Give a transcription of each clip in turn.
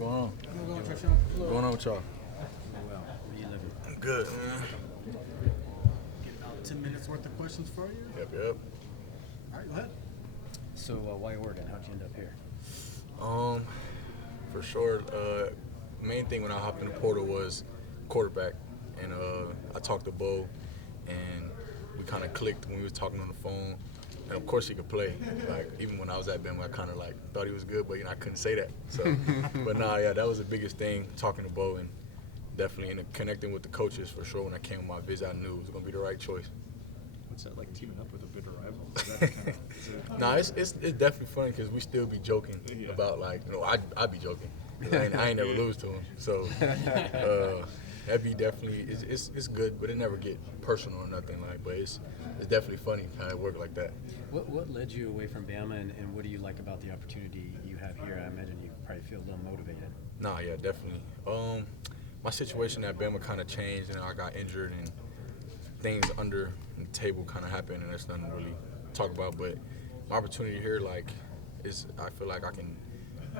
going on? What's going on, Traeshon? What's going on with y'all? Well, where you living? I'm good, man. Get about 10 minutes worth of questions for you. Yep. All right, go ahead. So, why Oregon? How'd you end up here? For sure. Main thing when I hopped in the portal was quarterback, and I talked to Bo, and we kind of clicked when we was talking on the phone. And of course he could play. Like even when I was at Bama, I kind of like thought he was good, but I couldn't say that. So, but that was the biggest thing. Talking to Bo and definitely connecting with the coaches for sure. When I came on my visit, I knew it was gonna be the right choice. What's that like teaming up with a bitter rival? Is that It's definitely funny because we still be joking about I be joking. I ain't never lose to him. So that'd be definitely it's good, but it never get personal or nothing like. But it's definitely funny how it work like that. What led you away from Bama, and what do you like about the opportunity you have here? I imagine you probably feel a little motivated. Yeah, definitely. My situation at Bama kind of changed, and I got injured, and things under the table kind of happened, and there's nothing to really talk about. But my opportunity here, I feel like I can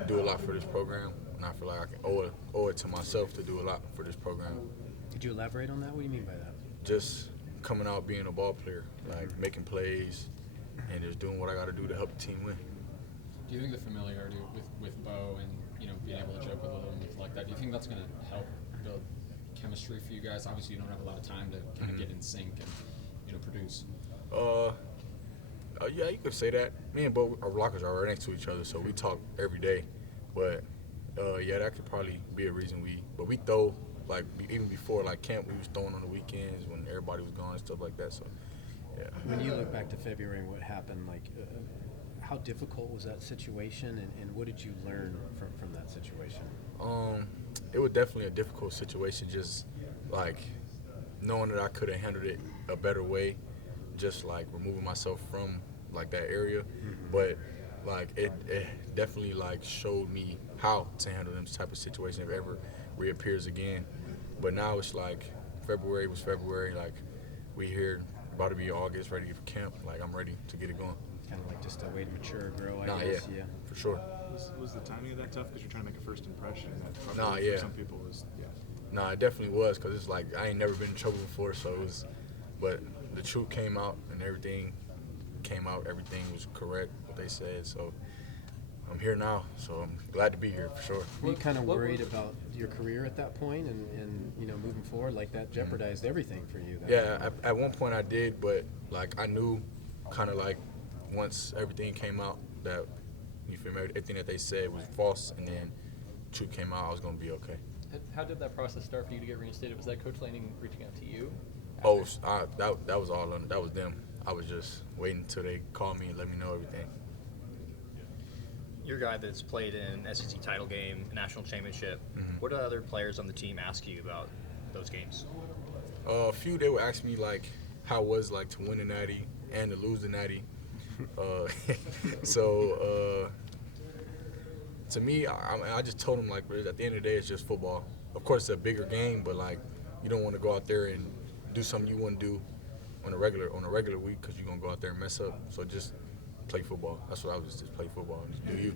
do a lot for this program, and I feel like I can owe it to myself to do a lot for this program. Could you elaborate on that? What do you mean by that? Just coming out being a ball player, like making plays, and just doing what I got to do to help the team win. Do you think the familiarity with Bo and being able to joke with him and like that, do you think that's going to help build chemistry for you guys? Obviously, you don't have a lot of time to kind of get in sync and produce. Yeah, you could say that. Me and Bo, our lockers are right next to each other, so we talk every day. But that could probably be a reason we throw even before camp, we was throwing on the weekends when everybody was gone and stuff like that. So yeah. When you look back to February and what happened, how difficult was that situation, and what did you learn from that situation? It was definitely a difficult situation, just knowing that I could have handled it a better way, just removing myself from that area. Mm-hmm. But it definitely showed me how to handle them type of situation if it ever reappears again. But now it's February was February, we here about to be August, ready for camp. I'm ready to get it going. Kind of just a way to mature, grow, I guess. Yeah, for sure. Was the timing of that tough because you're trying to make a first impression? That For some people was, it definitely was because it's I ain't never been in trouble before, so it was. But the truth came out and everything came out. Everything was correct, what they said. So I'm here now, so I'm glad to be here for sure. Were you kind of worried about your career at that point and moving forward? That jeopardized everything for you? At one point I did, but I knew kind of once everything came out that you feel me, everything that they said was false, and then truth came out, I was gonna be okay. How did that process start for you to get reinstated? Was that Coach Lanning reaching out to you? That was all that was them. I was just waiting until they called me and let me know everything. You're a guy that's played in SEC title game, a national championship. Mm-hmm. What do other players on the team ask you about those games? A few, they would ask me how it was to win the Natty and to lose the Natty. To me, I just told them at the end of the day, it's just football. Of course, it's a bigger game, but you don't want to go out there and do something you wouldn't do on a regular week because you're gonna go out there and mess up. So just play football. That's what I was just play football and just do you.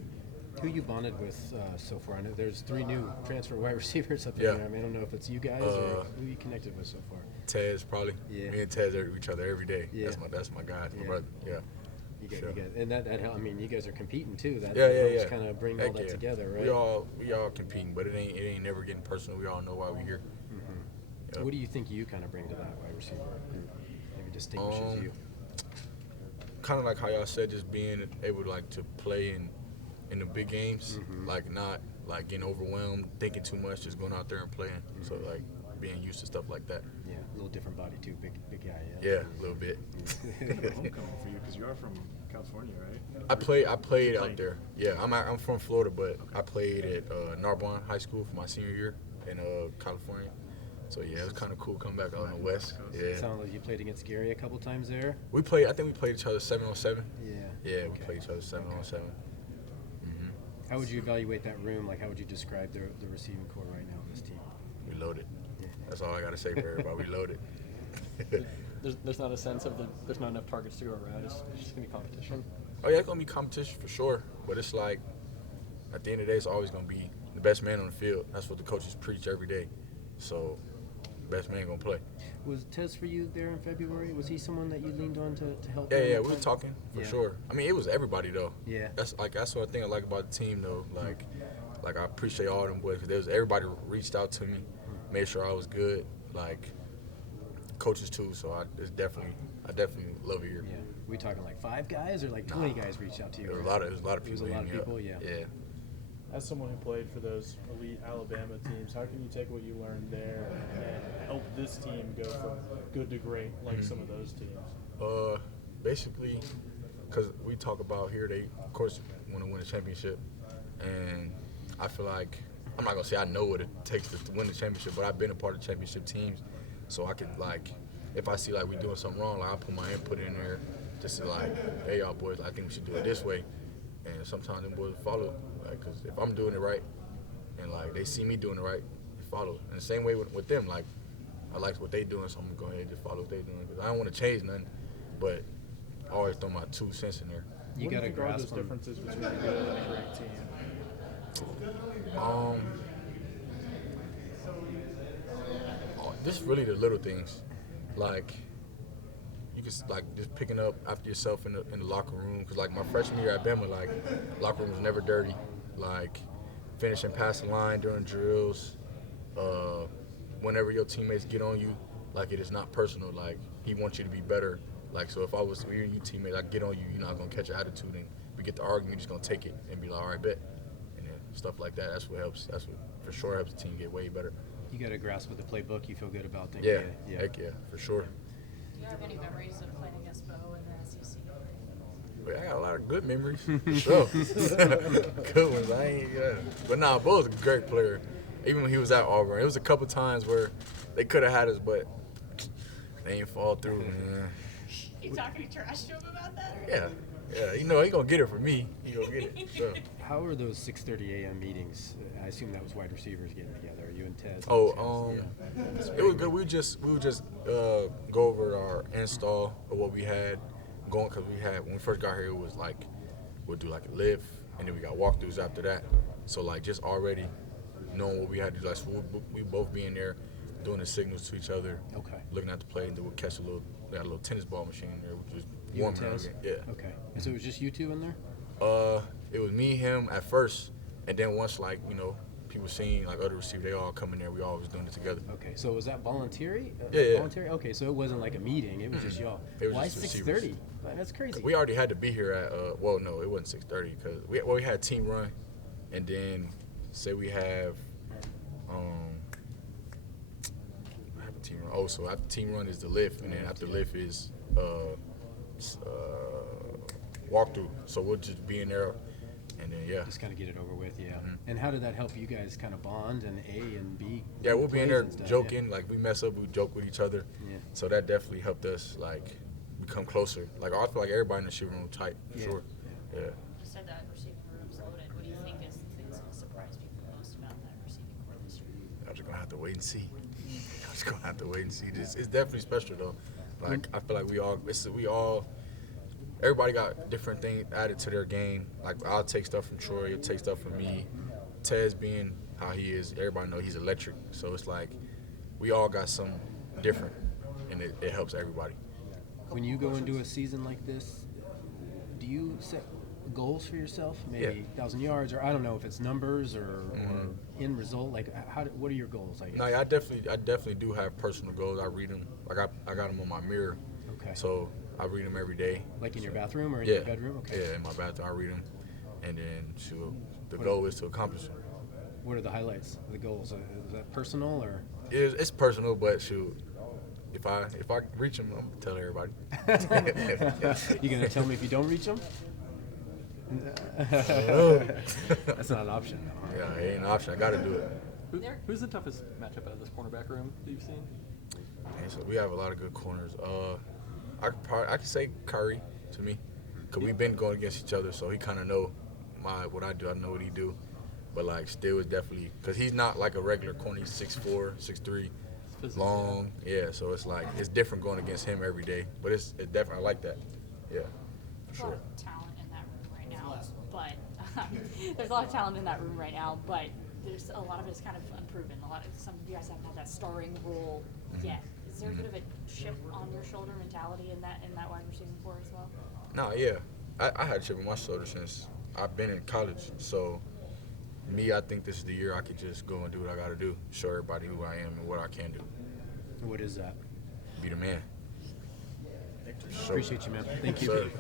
Who you bonded with so far? I know there's 3 new transfer wide receivers up there. I don't know if it's you guys or who you connected with so far. Tez probably. Yeah. Me and Tez are each other every day. Yeah. That's my guy. My brother. Yeah. You guys, and that you guys are competing too. That helps kind of bring all that together, right? We all competing, but it ain't never getting personal. We all know why we're here. Mm-hmm. Yep. What do you think you kind of bring to that wide receiver? Maybe distinguishes you. Kind of how y'all said, just being able to play in the big games, mm-hmm. Not getting overwhelmed, thinking too much, just going out there and playing. Mm-hmm. So being used to stuff like that. Yeah, a little different body too, big guy. Yeah, a little bit. Homecoming for you because you are from California, right? I played out there. Yeah, I'm from Florida, but I played at Narbonne High School for my senior year in California. So yeah, it was kind of cool coming back on the West. Yeah. Sounds like you played against Gary a couple times there. I think we played each other 7-on-7. Yeah. Yeah, we played each other 7-on-7. Mm-hmm. How would you evaluate that room? How would you describe the receiving core right now on this team? We loaded. Yeah. That's all I got to say for everybody. We loaded. There's not a sense of there's not enough targets to go around. It's just going to be competition. Oh, yeah, it's going to be competition for sure. But it's at the end of the day, it's always going to be the best man on the field. That's what the coaches preach every day. So, best man gonna play. Was Tez for you there in February? Was he someone that you leaned on to help? Yeah, him yeah, with we were that? talking for Yeah. sure. I mean, it was everybody though. Yeah. That's what I think I like about the team though. Like I appreciate all them boys because everybody reached out to me, made sure I was good. Like coaches too. So I definitely love it here. Yeah. We talking like 5 guys or like 20 guys reached out to you? There was right? a lot of It was people. a lot of hitting me up. people, yeah. Yeah. As someone who played for those elite Alabama teams, how can you take what you learned there and help this team go from good to great like some of those teams? Basically, because we talk about here, they of course want to win a championship, and I feel like I'm not gonna say I know what it takes to win the championship, but I've been a part of championship teams, so I can like, if I see like we doing something wrong, like I put my input in there, just to like, hey y'all boys, I think we should do it this way, and sometimes them boys follow, like, cause if I'm doing it right, and like they see me doing it right, they follow, and the same way with them, like I like what they doing, so I'm gonna go ahead and just follow what they doing, cause I don't want to change nothing, but I always throw my 2 cents in there. You What got do to you think are grasp those them. differences between a good and a great team? This really the little things, like you can like just picking up after yourself in the locker room. Cause like my freshman year at Bama, like locker room was never dirty. Like finishing past the line during drills. Whenever your teammates get on you, like it is not personal. Like he wants you to be better. Like so, if I was you teammate, I get on you, you're not gonna catch an attitude, and we get to arguing, you're just gonna take it and be like, all right, bet, and then stuff like that. That's what helps. That's what for sure helps the team get way better. You got to grasp with the playbook. You feel good about things. Yeah, heck yeah, for sure. Do you have any memories of playing against Bo in the SEC? But I got a lot of good memories. For sure. Good ones. I ain't, yeah. But nah, Bo was a great player. Even when he was at Auburn, it was a couple times where they could have had us, but they ain't fall through, man. You talking trash to him about that? Yeah, yeah. You know, he gonna get it from me. He gonna get it. So. How are those 6:30 a.m. meetings? I assume that was wide receivers getting together. Are you and Ted? It was good. We would just go over our install of what we had going, because we had when we first got here, it was like we'd do like a lift, and then we got walkthroughs after that. So like just already knowing what we had to do, like so we both be in there doing the signals to each other, Okay. looking at the play, and then we'll catch they had a little tennis ball machine in there, which was You and warming Tez? up. Yeah. Okay. And so it was just you two in there? It was me, him at first, and then once like people seeing like other receivers, they all come in there. We all was doing it together. Okay. So was that voluntary? Yeah. Voluntary? Okay. So it wasn't like a meeting. It was just y'all. It was Why just 6:30? receivers. That's crazy. We already had to be here at well, no, it wasn't 6:30 because we had team run, and then say we have I have a team run. Oh, so after team run is the lift, and then after lift is walkthrough. So we'll just be in there, and then yeah. Just kind of get it over with, yeah. Mhm. And how did that help you guys kind of bond and A and B? Yeah, we'll be in there plays and stuff, joking, like we mess up, we joke with each other. Yeah. So that definitely helped us like become closer. Like I feel like everybody in the shooting room tight for Yeah. sure. Yeah. You said that receiving room's loaded. What do you think is the thing that's going to surprise people most about that receiving core this year? I'm just gonna have to wait and see. I'm just gonna have to wait and see. It's definitely special though. Like I feel like everybody got different things added to their game. Like I'll take stuff from Troy, he'll take stuff from me. Tez being how he is, everybody know he's electric. So it's like we all got something different, and it helps everybody. When you go into a season like this, do you set goals for yourself? Maybe 1,000 yards, or I don't know if it's numbers or end result. Like, what are your goals? I guess. No, I definitely do have personal goals. I read them. Like I got them on my mirror. Okay. So I read them every day. Like in your bathroom or in Yeah. your bedroom? Okay. Yeah, in my bathroom I read them, and then the goal is to accomplish them. What are the highlights, the goals? Is that personal or? It's personal, but shoot, if I reach them, I'm gonna tell everybody. You gonna tell me if you don't reach them? That's not an option, though. Yeah, it ain't an option. I gotta do it. Who's the toughest matchup out of this cornerback room that you've seen? And so we have a lot of good corners. I could say Curry to me, cause we've been going against each other, so he kind of know what I do. I know what he do, but like still is definitely cause he's not like a regular corner. He's 6'4", 6'3", long. Yeah, so it's like it's different going against him every day. But it's definitely I like that. Yeah, for There's a sure. lot of talent in that room right now, but there's a lot of talent in that room right now. But there's a lot of it is kind of unproven. Some of you guys haven't had that starring role yet. Is there a bit of a chip on your shoulder mentality in that wide receiving core as well? No, yeah. I had a chip on my shoulder since I've been in college. So, I think this is the year I could just go and do what I got to do, show everybody who I am and what I can do. What is that? Be the man. Appreciate you, man. Thank you. Sir.